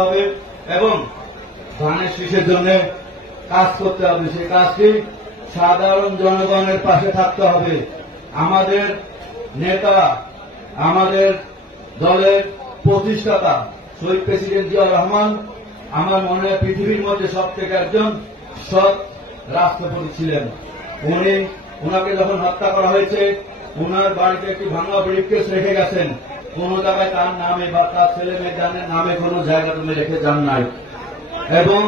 হবে এবং ধানের শীষের জন্য কাজ করতে হবে। সেই কাজটি সাধারণ জনগণের পাশে থাকতে হবে। আমাদের নেতা, আমাদের দলের প্রতিষ্ঠাতা শহীদ প্রেসিডেন্ট জিয়াউর রহমান আমার মনে হয় পৃথিবীর মধ্যে সব থেকে একজন সৎ রাষ্ট্রপতি ছিলেন। উনাকে যখন হত্যা করা হয়েছে, উনার বাড়িতে একটি ভাঙা ব্রিফকেস রেখে গেছেন। কোন জায়গায় তার নামে বা তার ছেলে মেয়েদের নামে কোন জায়গা তুমি রেখে যান নাই। এবং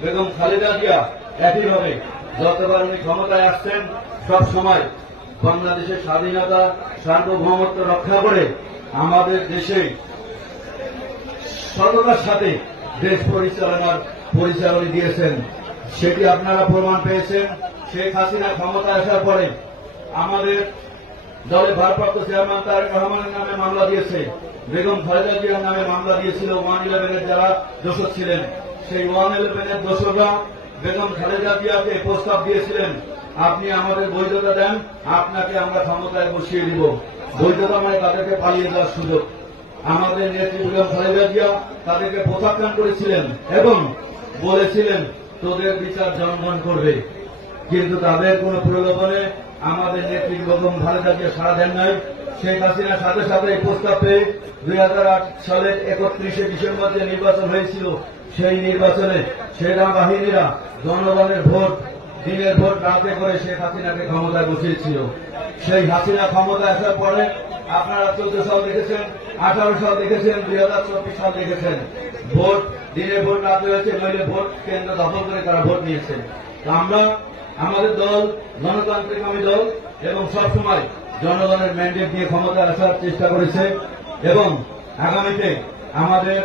বেগম খালেদা জিয়া একইভাবে যতবার উনি ক্ষমতায় আসছেন সব সময় বাংলাদেশের স্বাধীনতা সার্বভৌমত্ব রক্ষা করে আমাদের দেশে সততার সাথে দেশ পরিচালনা দিয়েছেন। সেটি আপনারা প্রমাণ পেয়েছেন। শেখ হাসিনা ক্ষমতায় আসার পরে আমাদের দলের ভারপ্রাপ্ত চেয়ারম্যান তারেক রহমানের নামে মামলা দিয়েছে, বেগম খালেদা জিয়ার নামে মামলা দিয়েছিল। 111-এর যারা দোষর ছিলেন, সেই 111-এর দোষররা বেগম খালেদা জিয়াকে প্রস্তাব দিয়েছিলেন, আপনি আমাদের বৈধতা দেন, আপনাকে আমরা ক্ষমতায় বসিয়ে দিব। বৈধতা মানে তাদেরকে পালিয়ে যাওয়ার সুযোগ। আমাদের নেত্রী বেগম খালেদা জিয়া তাদেরকে প্রত্যাখ্যান করেছিলেন এবং বলেছিলেন তোদের বিচার জনগণ করবে। কিন্তু তাদের কোন প্রলোভনে আমাদের নেত্রী বেগম খালেদা জিয়া সাড়া দেন নাই। শেখ হাসিনার সাথে সাথে এই প্রস্তাব পেয়ে 2008 সালের 31শে ডিসেম্বর যে নির্বাচন হয়েছিল, সেই নির্বাচনে সেনাবাহিনীরা জনগণের ভোট, দিনের ভোট রাতে করে শেখ হাসিনাকে ক্ষমতায় বসিয়েছিল। সেই হাসিনা ক্ষমতায় আসার পরে আপনারা 14 সাল দেখেছেন, 18 সাল দেখেছেন, 2024 সাল দেখেছেন। ভোট দিনের ভোট রাতে হয়েছে, নইলে ভোট কেন্দ্র দখল করে তারা ভোট নিয়েছেন। আমরা আমাদের দল গণতান্ত্রিক দল এবং সবসময় জনগণের ম্যান্ডেট দিয়ে ক্ষমতায় আসার চেষ্টা করেছে এবং আগামীতে আমাদের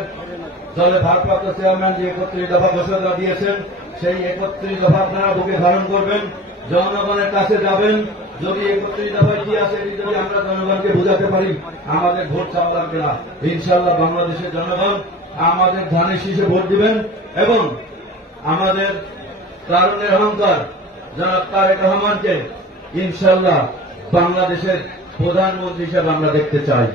দলের ভারপ্রাপ্ত চেয়ারম্যান যে 31 দফা ঘোষণা দিয়েছেন, সেই 31 দফা আপনারা বুকে ধারণ করবেন, জনগণের কাছে যাবেন। যদি 31 দফায় কি আছে এটি যদি আমরা জনগণকে বোঝাতে পারি, আমাদের ভোট চাওয়া লাগবে না। ইনশাআল্লাহ বাংলাদেশের জনগণ আমাদের ধানের শীষে ভোট দিবেন এবং আমাদের তারুণের অহংকার জনাব তারেক রহমানকে ইনশাআল্লাহ বাংলাদেশের প্রধানমন্ত্রী হিসেবে আমরা দেখতে চাই।